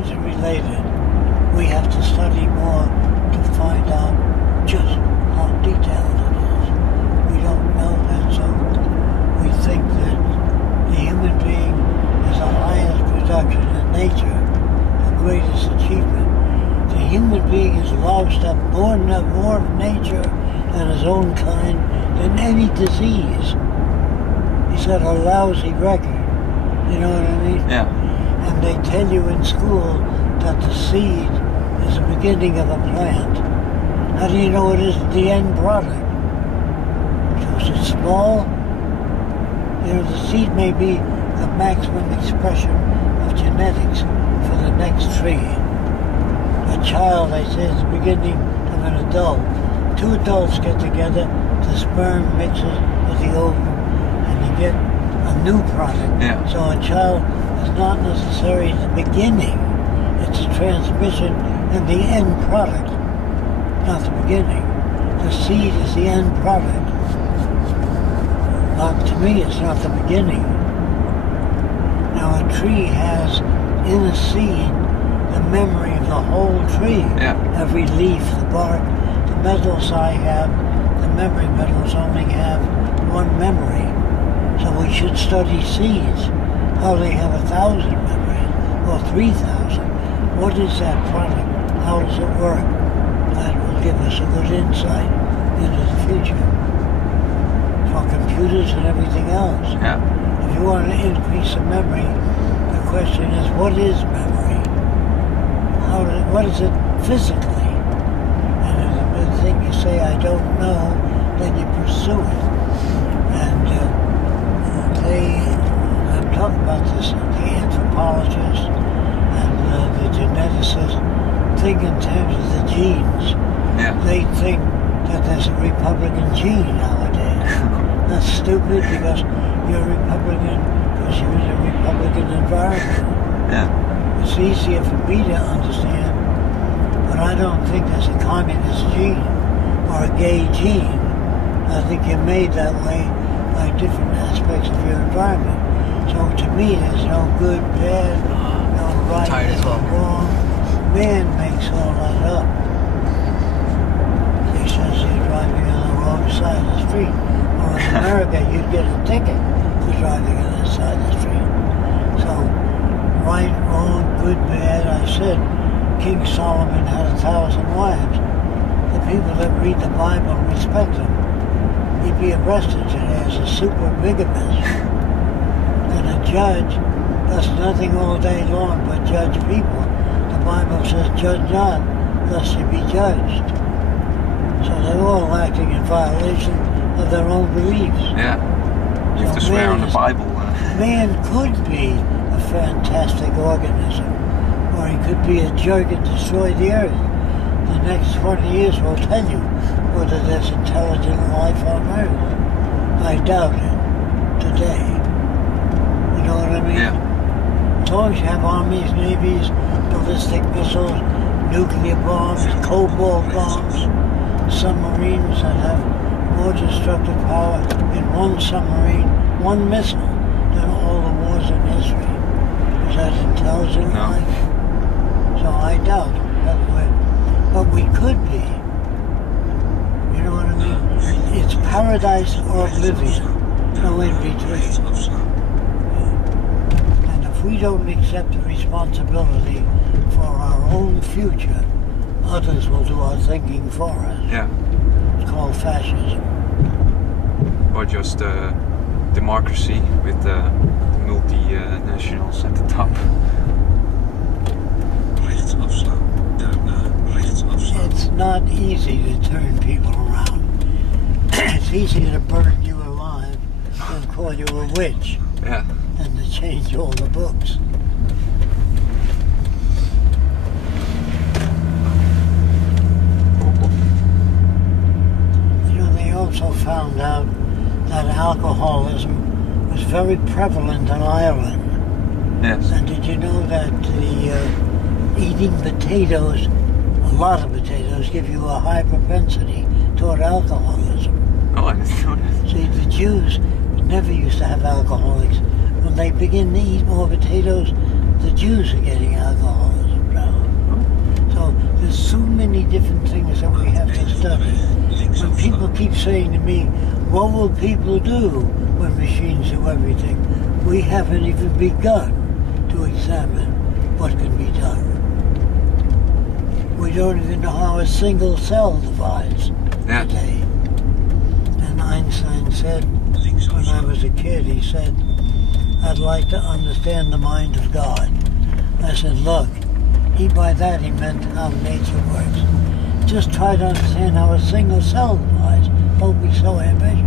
interrelated. We have to study more to find out just how detailed it is. We don't know that, so we think that the human being is the highest production in nature, the greatest achievement. The human being has loused up more of nature and his own kind than any disease. He's got a lousy record. You know what I mean? Yeah. And they tell you in school that the seed is the beginning of a plant. How do you know it is the end product? Because it's small. You know, the seed may be the maximum expression of genetics for the next tree. A child, I say, is the beginning of an adult. Two adults get together, the sperm mixes with the ovum, and you get a new product. Yeah. So a child is not necessarily the beginning. It's a transmission and the end product, not the beginning. The seed is the end product. Not to me, it's not the beginning. Now a tree has in a seed the memory of the whole tree. Yeah. Every leaf, the bark, the metals I have, the memory metals only have one memory. So we should study seeds, how they have 1,000 memories, or 3,000. What is that product? How does it work? That will give us a good insight into the future. For computers and everything else. Yeah. If you want to increase the memory, the question is, what is memory? What is it physically? And if the thing you say, I don't know, then you pursue it. And they talk about this, the anthropologists and the geneticists think in terms of the genes. Yeah. They think that there's a Republican gene nowadays. That's stupid because you're a Republican because you're in a Republican environment. Yeah. It's easier for me to understand, but I don't think there's a communist gene or a gay gene. I think you're made that way by different aspects of your environment. So to me, there's no good, bad, no right, no wrong. Man makes all that up. He says you're driving on the wrong side of the street. Or in America, you'd get a ticket for driving on that side of the street. So, right, wrong, good, bad. I said King Solomon had 1,000 wives. The people that read the Bible respect him. He'd be arrested today as a super bigamist. And a judge does nothing all day long but judge people. The Bible says, judge not, lest you be judged. So they're all acting in violation of their own beliefs. Yeah. You have to swear on the Bible. Man could be a fantastic organism, or he could be a jerk and destroy the earth. The next 20 years will tell you whether there's intelligent life on earth. I doubt it today. You know what I mean? Yeah. As long as you have armies, navies, ballistic missiles, nuclear bombs, cobalt bombs, submarines that have more destructive power in one submarine, one missile, than all the wars in history. Is that intelligent life? So I doubt that but we could be. You know what I mean? It's paradise or oblivion, no in between. And if we don't accept the responsibility for our own future, others will do our thinking for us. Yeah. It's called fascism. Or just democracy with multinationals at the top. It's not easy to turn people around. It's easier to burn you alive than call you a witch. Yeah. And to change all the books. You know, they also found out that alcoholism was very prevalent in Ireland. Yes. And did you know that the eating potatoes, a lot of potatoes, give you a high propensity toward alcoholism? Oh, I didn't know that. See, the Jews never used to have alcoholics. When they begin to eat more potatoes, the Jews are getting alcoholism. There's so many different things that we have to study. When people keep saying to me, what will people do when machines do everything? We haven't even begun to examine what can be done. We don't even know how a single cell divides today. And Einstein said, when I was a kid, he said, I'd like to understand the mind of God. I said, look, by that he meant how nature works. Just try to understand how a single cell divides. Don't be so ambitious.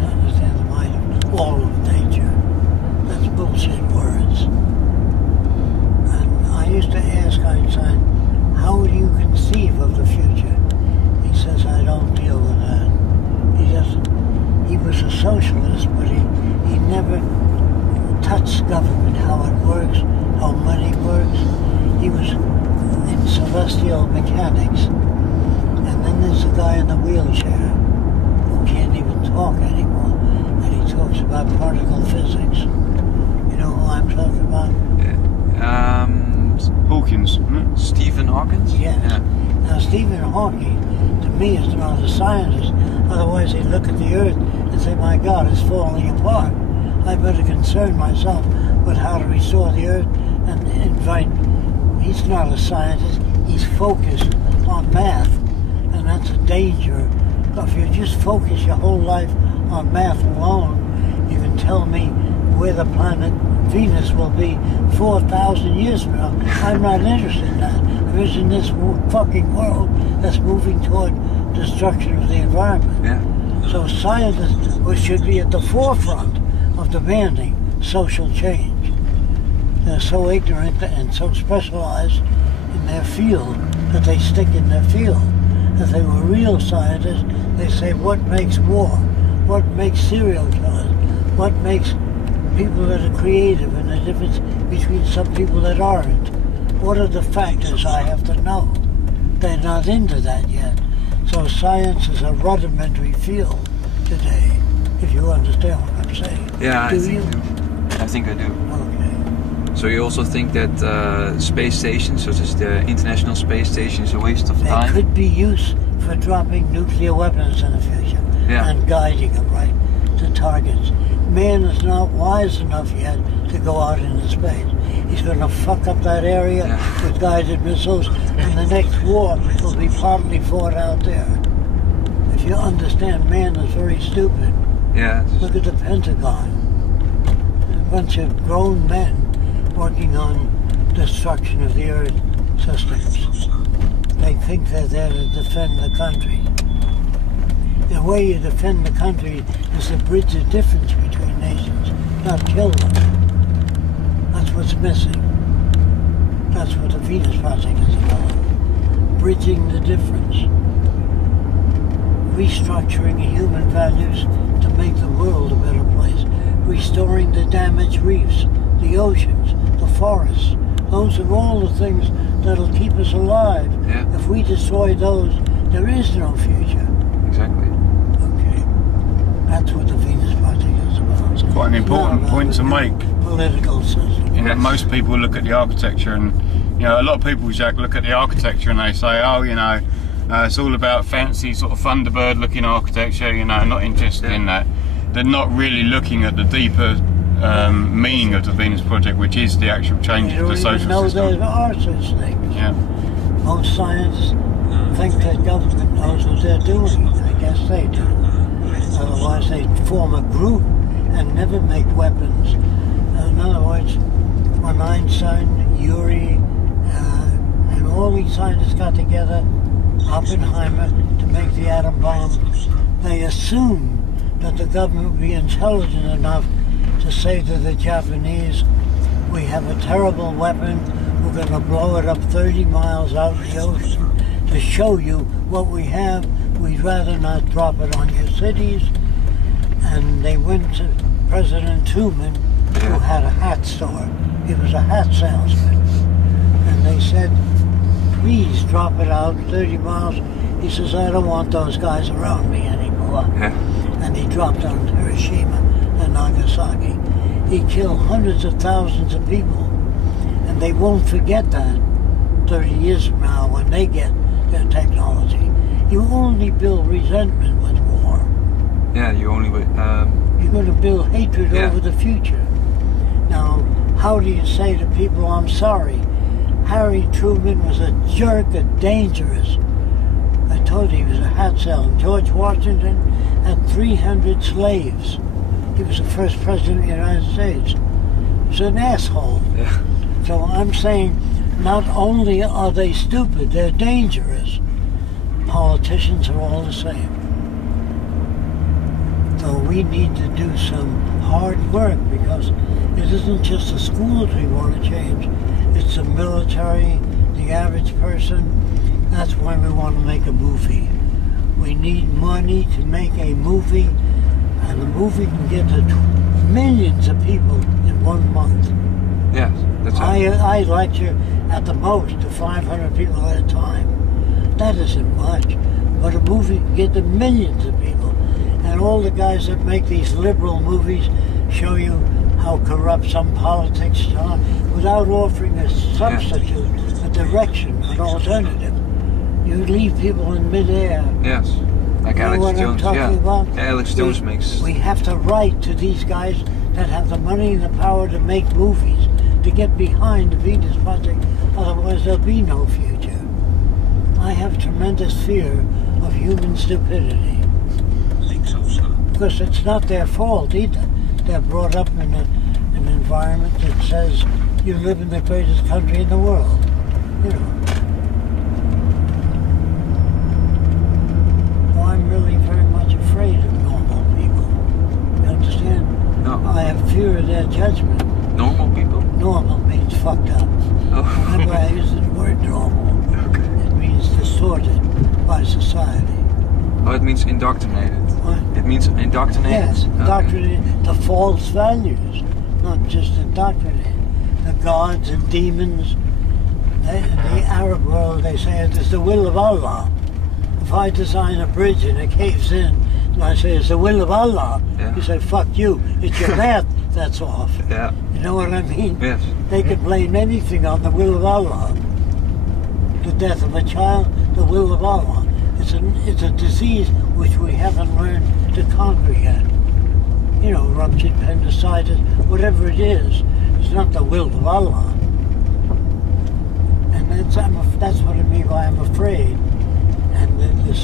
To understand the mind of all of nature. That's bullshit words. And I used to ask Einstein, how do you conceive of the future? He says, I don't deal with that. He was a socialist, but he never touched government, how it works, how money works. He was in celestial mechanics. And then there's a guy in the wheelchair who can't even talk anymore. And he talks about particle physics. You know who I'm talking about? Hawkins. Stephen Hawkins? Yes. Yeah. Now Stephen Hawking, to me, is not a scientist. Otherwise he'd look at the Earth and say, my God, it's falling apart. I better concern myself with how to restore the Earth and invite. He's not a scientist. He's focused on math, and that's a danger. If you just focus your whole life on math alone, you can tell me where the planet Venus will be 4,000 years from now. I'm not interested in that. I'm interested in this fucking world that's moving toward destruction of the environment. Yeah. So scientists should be at the forefront of demanding social change. They're so ignorant and so specialized in their field that they stick in their field. If they were real scientists, they say, what makes war? What makes serial killers? What makes people that are creative and the difference between some people that aren't? What are the factors I have to know? They're not into that yet. So science is a rudimentary field today, if you understand what I'm saying. Yeah, I think I do. Okay. So you also think that space stations, such as the International Space Station, is a waste of time? They could be used for dropping nuclear weapons in the future and guiding them right to targets. Man is not wise enough yet to go out into space. He's going to fuck up that area with guided missiles, and the next war will be partly fought out there. If you understand, man is very stupid. Yeah. Look at the Pentagon. A bunch of grown men working on destruction of the Earth systems. They think they're there to defend the country. The way you defend the country is to bridge the difference between nations, not kill them. That's what's missing. That's what the Venus Project is about. Bridging the difference. Restructuring human values to make the world a better place. Restoring the damaged reefs, the oceans, the forests. Those are all the things that'll keep us alive. Yeah. If we destroy those, there is no future. Exactly. Okay. That's what the Venus Project is about. It's quite an important point to make. Political system. You know, most people look at the architecture and, you know, a lot of people, Jacque, look at the architecture and they say, oh, you know, it's all about fancy sort of Thunderbird looking architecture, you know, not interested in that. They're not really looking at the deeper meaning of the Venus Project, which is the actual change of the social system. There are such things. Yeah. Most scientists think that government knows what they're doing. I guess they do. Otherwise they'd form a group and never make weapons. In other words, when Einstein, Urey, and all these scientists got together, Oppenheimer, to make the atom bomb, they assumed that the government would be intelligent enough to say to the Japanese, we have a terrible weapon, we're going to blow it up 30 miles out in the ocean to show you what we have. We'd rather not drop it on your cities. And they went to President Truman, who had a hat store. He was a hat salesman. And they said, please drop it out 30 miles. He says, I don't want those guys around me anymore. Yeah. And he dropped on Hiroshima and Nagasaki. He killed hundreds of thousands of people. And they won't forget that 30 years from now when they get their technology. You only build resentment with war. Yeah, you only You're going to build hatred Yeah. over the future. Now, how do you say to people, I'm sorry? Harry Truman was a jerk and dangerous. I told you he was a hat seller. George Washington had 300 slaves. He was the first president of the United States. He was an asshole. Yeah. So I'm saying not only are they stupid, they're dangerous. Politicians are all the same. So we need to do some hard work because it isn't just the schools we want to change. It's the military, the average person. That's why we want to make a movie. We need money to make a movie, and the movie can get to millions of people in 1 month. Yes, that's it. I lecture at the most to 500 people at a time. That isn't much, but a movie can get to millions of people. And all the guys that make these liberal movies show you how corrupt some politics are without offering a substitute, a direction, an alternative. You leave people in midair. Yes. Like You know Alex what I'm Jones. talking Yeah. about? Yeah, Alex Jones makes. We have to write to these guys that have the money and the power to make movies, to get behind the Venus Project, otherwise there'll be no future. I have tremendous fear of human stupidity. Because it's not their fault either. They're brought up in an environment that says you live in the greatest country in the world. You know. Well, I'm really very much afraid of normal people. You understand? No. I have fear of their judgment. Normal people? Normal means fucked up. Oh. Whenever I use the word normal, Okay. it means distorted by society. Oh, it means indoctrinated. What? It means indoctrinated? Yes, Okay. indoctrinated to false values, not just indoctrinated. The gods and demons, the Arab world, they say it is the will of Allah. If I design a bridge and it caves in, and I say it's the will of Allah, Yeah. you say, fuck you, it's your math that's off. Yeah. You know what I mean? Yes. They can blame anything on the will of Allah. The death of a child, the will of Allah. It's a disease which we haven't learned to conquer yet. You know, ruptured appendicitis, whatever it is, it's not the will of Allah. And that's what I mean by I'm afraid. And the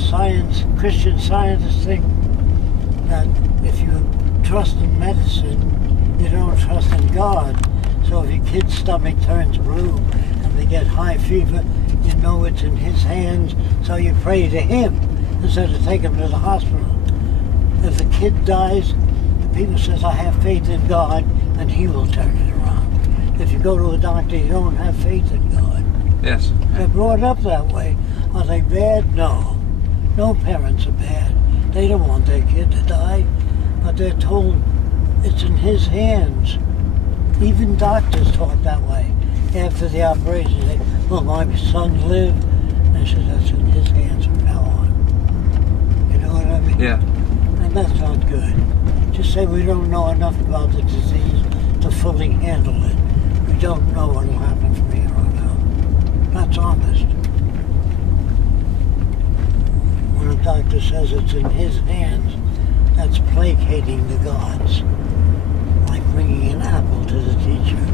Christian scientists think that if you trust in medicine, you don't trust in God. So if your kid's stomach turns blue and they get high fever, you know it's in his hands, so you pray to him instead of taking him to the hospital. If the kid dies, the people says, I have faith in God, and he will turn it around. If you go to a doctor, you don't have faith in God. Yes. They're brought up that way. Are they bad? No. No parents are bad. They don't want their kid to die, but they're told it's in his hands. Even doctors talk that way. After the operation, they say, well, my son lived. And I said, that's in his hands from now on. You know what I mean? Yeah. And that's not good. Just say we don't know enough about the disease to fully handle it. We don't know what will happen from here on out. That's honest. When a doctor says it's in his hands, that's placating the gods. Like bringing an apple to the teacher.